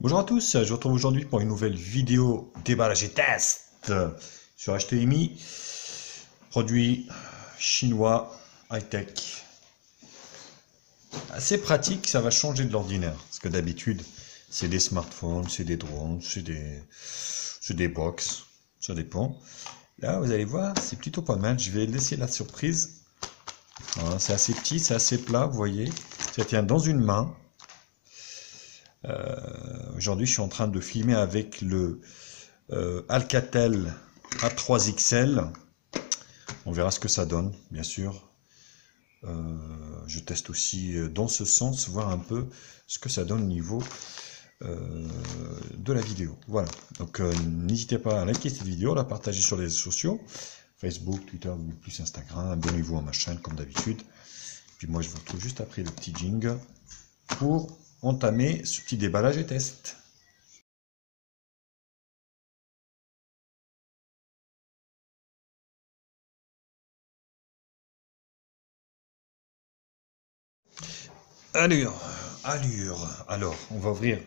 Bonjour à tous, je vous retrouve aujourd'hui pour une nouvelle vidéo déballage et test sur HTMI, produit chinois high-tech. Assez pratique, ça va changer de l'ordinaire, parce que d'habitude c'est des smartphones, c'est des drones, c'est des box, ça dépend. Là vous allez voir, c'est plutôt pas mal, je vais laisser la surprise. Voilà, c'est assez petit, c'est assez plat, vous voyez, ça tient dans une main. Aujourd'hui, je suis en train de filmer avec le Alcatel A3XL. On verra ce que ça donne, bien sûr. Je teste aussi dans ce sens, voir un peu ce que ça donne au niveau de la vidéo. Voilà. Donc, n'hésitez pas à liker cette vidéo, à la partager sur les réseaux sociaux, Facebook, Twitter, plus Instagram. Abonnez-vous à ma chaîne comme d'habitude. Puis moi, je vous retrouve juste après le petit jingle pour entamer ce petit déballage et test. Allure. Alors, on va ouvrir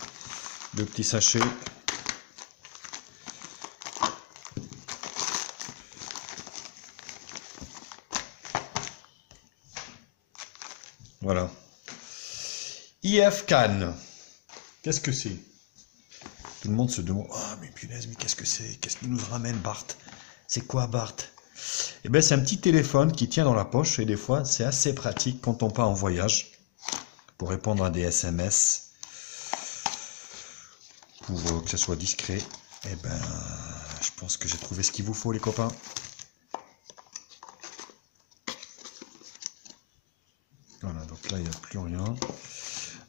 le petit sachet. Voilà. IF-CAN. Qu'est-ce que c'est? Tout le monde se demande, oh mais punaise, mais qu'est-ce que c'est? Qu'est-ce qu'il nous ramène, Bart? C'est quoi, Bart? Eh bien, c'est un petit téléphone qui tient dans la poche et des fois, c'est assez pratique quand on part en voyage pour répondre à des SMS, pour que ça soit discret. Eh ben, je pense que j'ai trouvé ce qu'il vous faut, les copains. Voilà, donc là, il n'y a plus rien.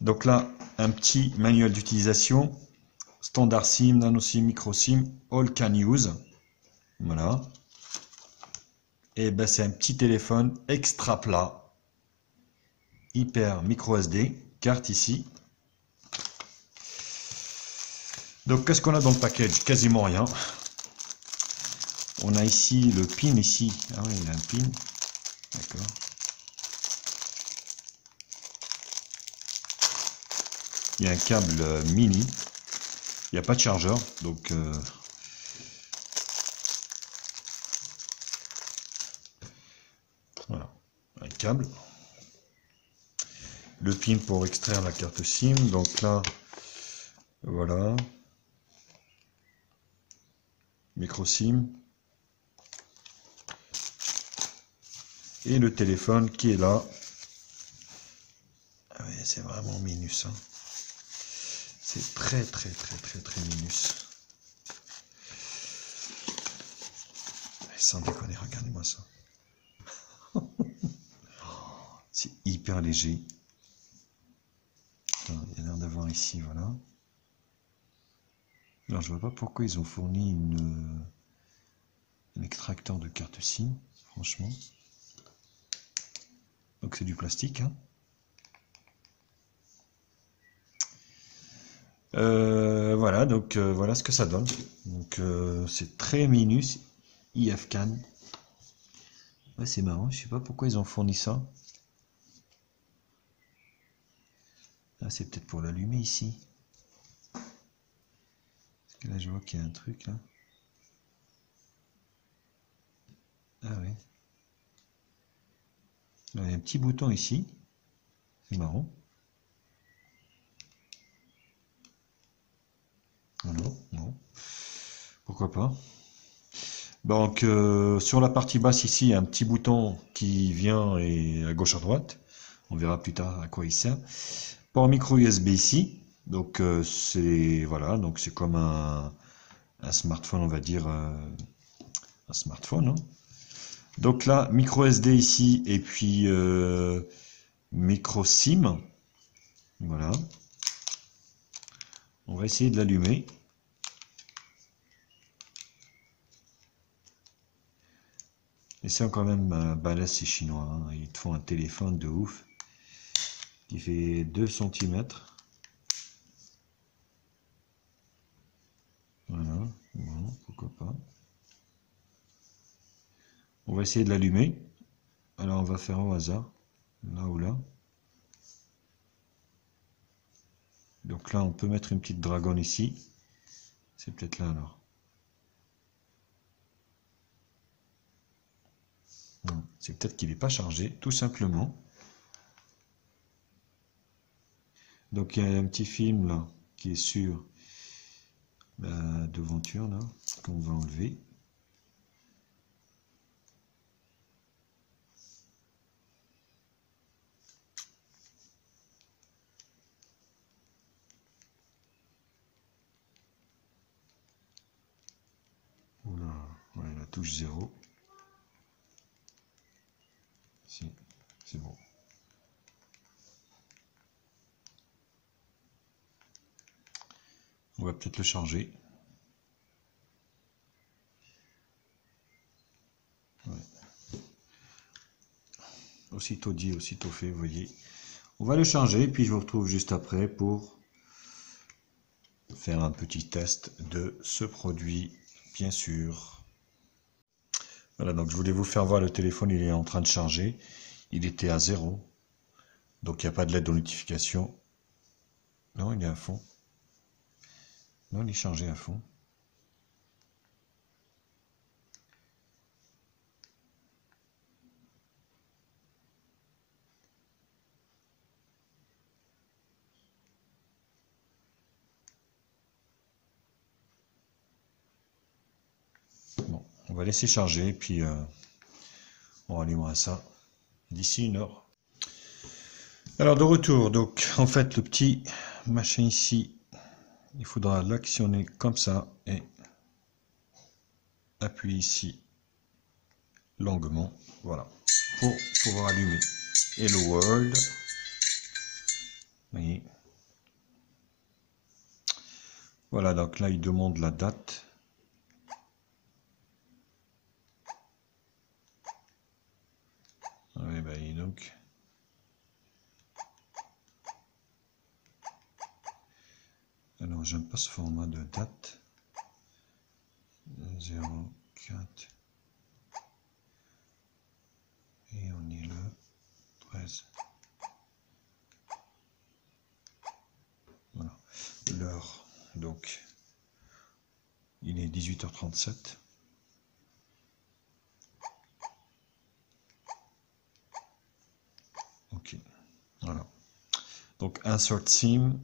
Donc là, un petit manuel d'utilisation. Standard SIM, nano SIM, micro SIM, all can use. Voilà. Et ben c'est un petit téléphone extra plat. Hyper micro SD. Carte ici. Donc qu'est-ce qu'on a dans le package? Quasiment rien. On a ici le pin ici. Ah oui, il a un pin. D'accord. Il y a un câble mini. Il n'y a pas de chargeur. Donc voilà. Un câble. Le pin pour extraire la carte SIM. Donc là, voilà. Micro SIM. Et le téléphone qui est là. Ah ouais, c'est vraiment minus. Hein. C'est très minus. Sans déconner, regardez-moi ça. C'est hyper léger. Il y a l'air d'avoir ici, voilà. Alors je vois pas pourquoi ils ont fourni un extracteur de carte SIM, franchement. Donc c'est du plastique. Hein. Voilà, donc voilà ce que ça donne. Donc c'est très minus. IF-CAN. Ouais, c'est marrant, je sais pas pourquoi ils ont fourni ça. Ah, c'est peut-être pour l'allumer ici. Parce que là je vois qu'il y a un truc là. Ah oui. Là, il y a un petit bouton ici. C'est marrant. Voilà, bon. Pourquoi pas. Donc sur la partie basse ici, il y a un petit bouton qui vient et à gauche à droite. On verra plus tard à quoi il sert. Port micro USB ici. Donc c'est voilà, donc c'est comme un smartphone, on va dire un smartphone. Hein. Donc là, micro SD ici et puis micro SIM. Voilà. On va essayer de l'allumer. Et c'est quand même balèze ces Chinois. Hein. Ils te font un téléphone de ouf qui fait 2 cm. Voilà, bon, pourquoi pas. On va essayer de l'allumer. Alors on va faire au hasard, là ou là. Donc là on peut mettre une petite dragonne ici. C'est peut-être là alors. C'est peut-être qu'il n'est pas chargé, tout simplement. Donc il y a un petit film là qui est sur la devanture là, qu'on va enlever. Oula, ouais, la touche 0. Si, c'est bon. On va peut-être le charger. Ouais. Aussitôt dit, aussitôt fait, vous voyez. On va le charger, puis je vous retrouve juste après pour faire un petit test de ce produit, bien sûr. Voilà, donc je voulais vous faire voir le téléphone, il est en train de charger. Il était à 0. Donc il n'y a pas de LED de notification. Non, il est à fond. Non, il est chargé à fond. Bon, on va laisser charger, puis on rallumera ça d'ici 1 heure. Alors de retour, donc en fait le petit machin ici, il faudra l'actionner comme ça et appuyer ici longuement, voilà, pour pouvoir allumer. Hello World, vous voyez. Voilà, donc là il demande la date. Oui, bah, et donc alors j'aime pas ce format de date. 04 et on est le 13. Voilà, l'heure, donc il est 18h37. Ok, voilà. Donc insert theme,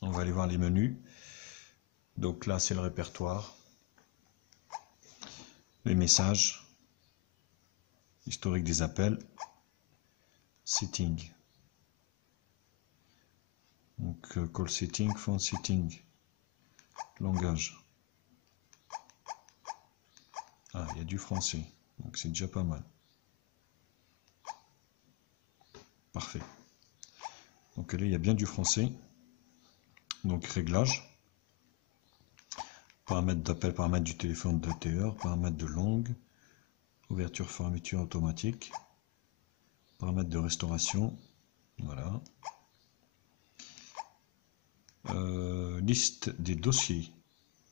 on va aller voir les menus. Donc là c'est le répertoire, les messages, historique des appels, setting. Donc call setting, phone setting, langage. Ah, il y a du français, donc c'est déjà pas mal. Parfait. Donc là il y a bien du français. Donc réglage. Paramètres d'appel, paramètres du téléphone d'ATR, paramètres de langue, ouverture, fermeture automatique, paramètres de restauration, voilà. Liste des dossiers,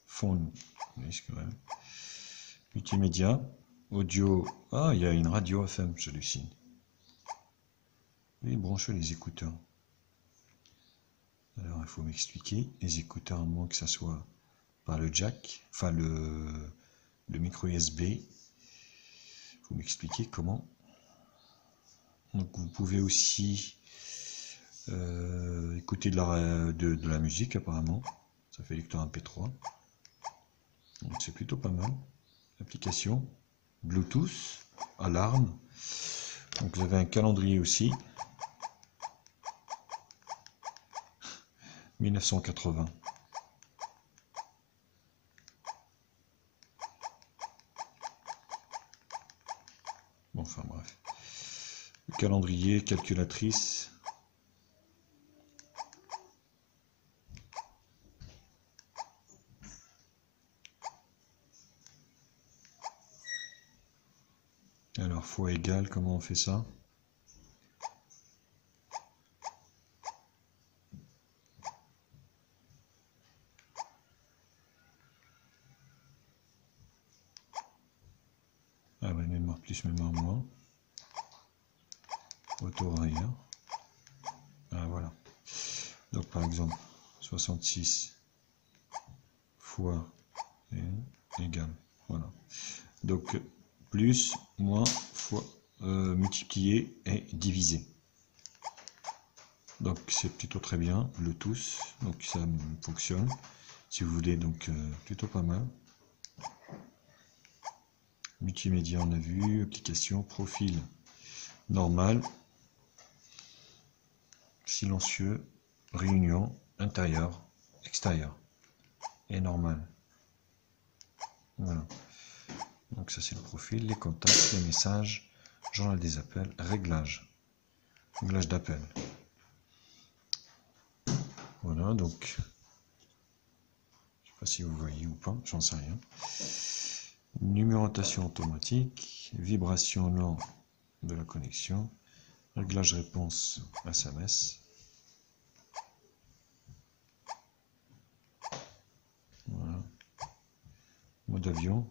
phone, multimédia, audio, ah il y a une radio FM, j'hallucine. Et brancher les écouteurs. Alors il faut m'expliquer, les écouteurs à moins que ça soit par le jack, enfin le micro USB. Il faut m'expliquer comment. Donc vous pouvez aussi écouter de la musique apparemment. Ça fait lecteur MP3. Donc c'est plutôt pas mal. Application, Bluetooth, alarme. Donc vous avez un calendrier aussi. 1980. Bon, enfin bref. Le calendrier, calculatrice. Alors, fois égal, comment on fait ça? Ah ouais, mémoire plus mémoire moins. Retour en arrière. Ah, voilà. Donc par exemple 66 fois égale. Voilà. Donc plus, moins, fois, multiplier et diviser. Donc c'est plutôt très bien, le tous, donc ça fonctionne. Si vous voulez, donc plutôt pas mal. Multimédia on a vu, application, profil normal, silencieux, réunion, intérieur, extérieur et normal. Voilà. Donc ça c'est le profil, les contacts, les messages, journal des appels, réglage d'appel. Voilà, donc je sais pas si vous voyez ou pas, j'en sais rien. Numérotation automatique, vibration lent de la connexion, réglage réponse SMS. Voilà. Mode avion.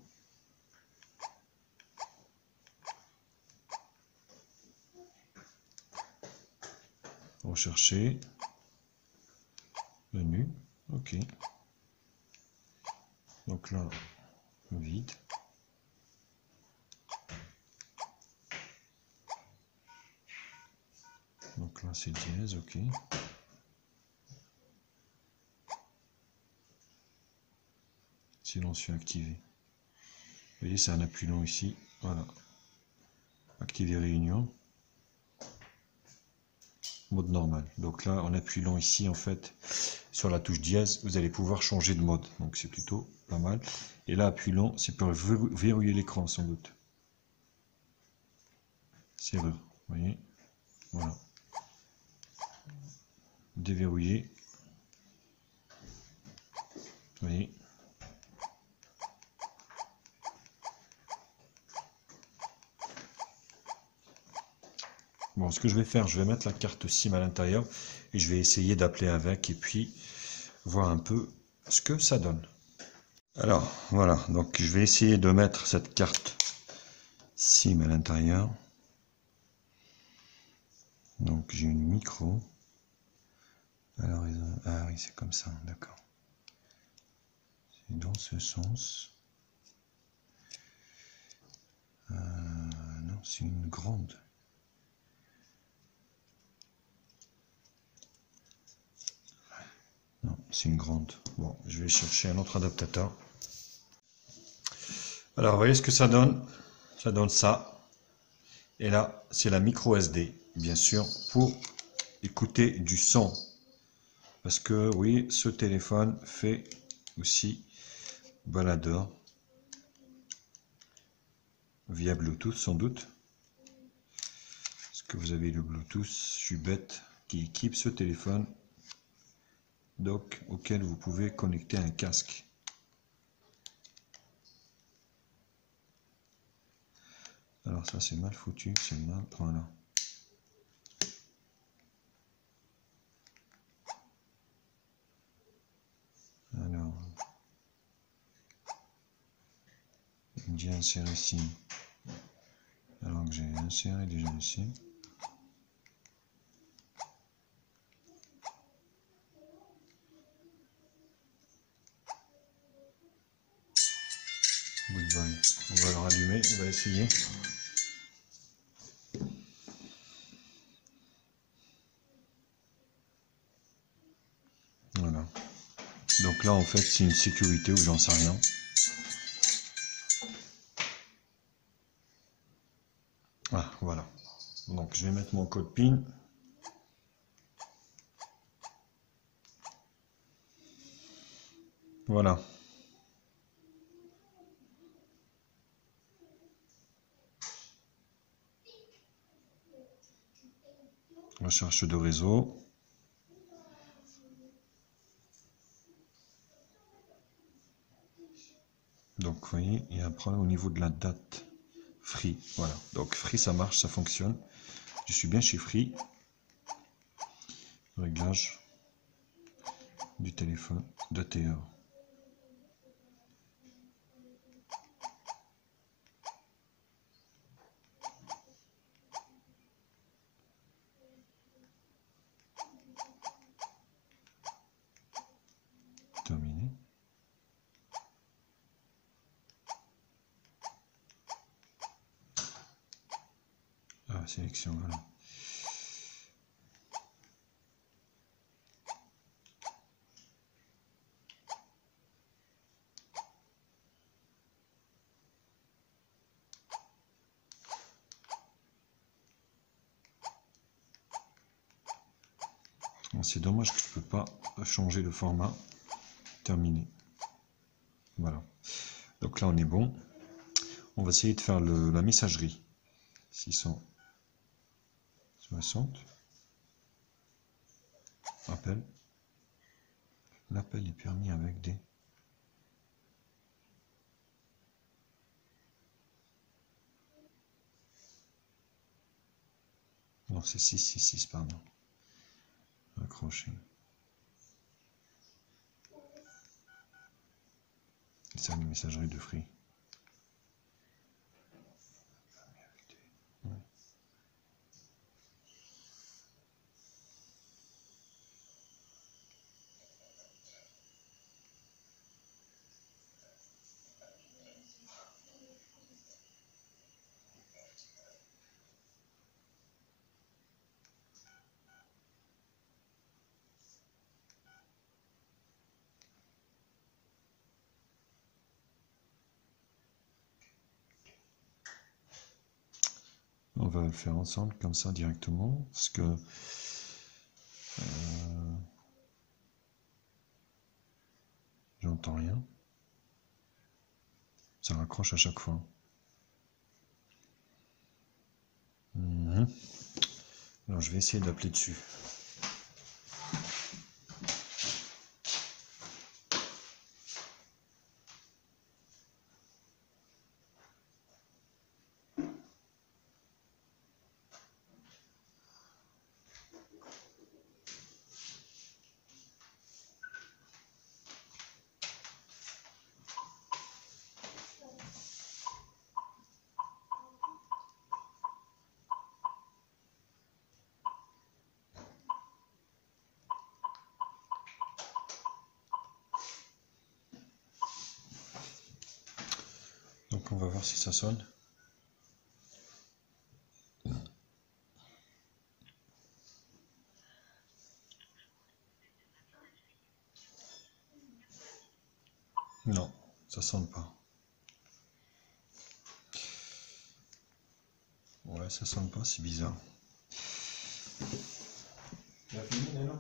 Rechercher. Menu. Ok. Donc là, vide. Donc là, c'est dièse. Ok. Silencieux activé. Vous voyez, c'est un appui long ici. Voilà. Activer réunion. Mode normal. Donc là, en appuyant ici, en fait, sur la touche dièse, vous allez pouvoir changer de mode. Donc c'est plutôt pas mal. Et là, appuyant, c'est pour verrouiller l'écran, sans doute. Serrure, vous voyez. Voilà. Déverrouiller. Vous voyez. Bon, ce que je vais faire, je vais mettre la carte SIM à l'intérieur et je vais essayer d'appeler avec et puis voir un peu ce que ça donne. Alors, voilà, donc je vais essayer de mettre cette carte SIM à l'intérieur. Donc j'ai une micro. Alors, ah oui, c'est comme ça, d'accord. C'est dans ce sens. Non, c'est une grande. Non, c'est une grande. Bon, je vais chercher un autre adaptateur. Alors, vous voyez ce que ça donne? Ça donne ça. Et là, c'est la micro SD, bien sûr, pour écouter du son. Parce que, oui, ce téléphone fait aussi baladeur via Bluetooth, sans doute. Parce que vous avez le Bluetooth, je suis bête, qui équipe ce téléphone, donc auquel vous pouvez connecter un casque. Alors ça c'est mal foutu, c'est mal, voilà. Alors, il me dit insérer SIM. Alors que j'ai inséré déjà le SIM. Goodbye. On va le rallumer, on va essayer. Voilà. Donc là en fait c'est une sécurité ou j'en sais rien. Ah voilà. Donc je vais mettre mon code PIN. Voilà. Recherche de réseau. Donc vous voyez, il y a un problème au niveau de la date. Free, voilà. Donc Free ça marche, ça fonctionne. Je suis bien chez Free. Réglage du téléphone d'ATR. sélection, voilà. C'est dommage que je ne peux pas changer le format. Terminé. Voilà. Donc là, on est bon. On va essayer de faire la messagerie. 660. Appel. L'appel est permis avec des... Non, c'est 666, pardon. Accroché. C'est une messagerie de Free. Ouais. On va le faire ensemble comme ça directement parce que j'entends rien. Ça raccroche à chaque fois. Alors je vais essayer d'appeler dessus. Donc on va voir si ça sonne. Non, ça sonne pas. Ouais, ça sonne pas, c'est bizarre. Tu as fini, Léna ?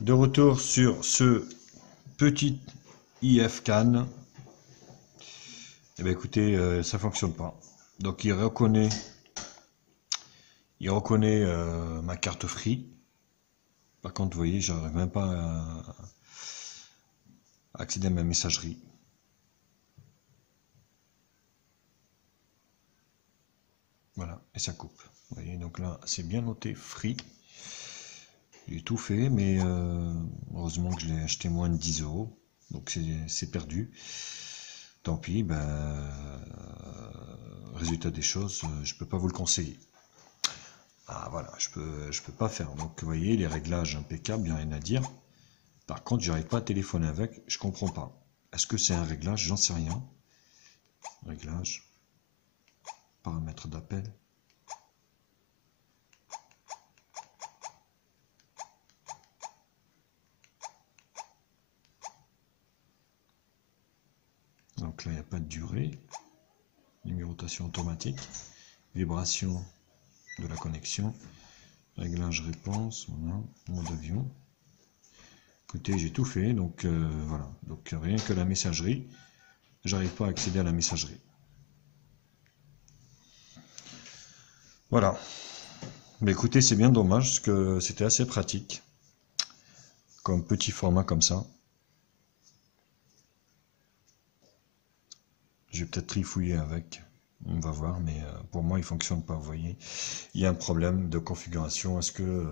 De retour sur ce petit IF-CAN. Eh bien écoutez, ça fonctionne pas. Donc il reconnaît ma carte Free. Par contre, vous voyez, j'arrive même pas à accéder à ma messagerie. Voilà, et ça coupe. Vous voyez, donc là, c'est bien noté Free. J'ai tout fait, mais heureusement que je l'ai acheté moins de 10 €. Donc c'est perdu. Tant pis, résultat des choses, je peux pas vous le conseiller. Ah voilà, je peux pas faire. Donc vous voyez, les réglages impeccables, il n'y a rien à dire. Par contre, j'arrive pas à téléphoner avec, je comprends pas. Est-ce que c'est un réglage? J'en sais rien. Réglage, paramètres d'appel. Donc là, il n'y a pas de durée. Numérotation automatique. Vibration de la connexion. Réglage réponse. Voilà. Mode avion. Écoutez, j'ai tout fait. Donc voilà. Donc rien que la messagerie. J'arrive pas à accéder à la messagerie. Voilà. Mais écoutez, c'est bien dommage parce que c'était assez pratique. Comme petit format comme ça. Je vais peut-être trifouiller avec, on va voir, mais pour moi il fonctionne pas, vous voyez. Il y a un problème de configuration, est-ce que...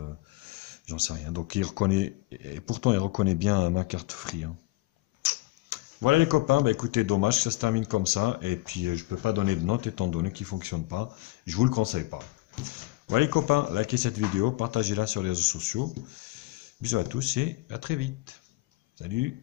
j'en sais rien. Donc il reconnaît, et pourtant il reconnaît bien ma carte Free. Hein. Voilà les copains, écoutez, dommage que ça se termine comme ça, et puis je peux pas donner de note étant donné qu'il fonctionne pas. Je vous le conseille pas. Voilà les copains, likez cette vidéo, partagez-la sur les réseaux sociaux. Bisous à tous et à très vite. Salut!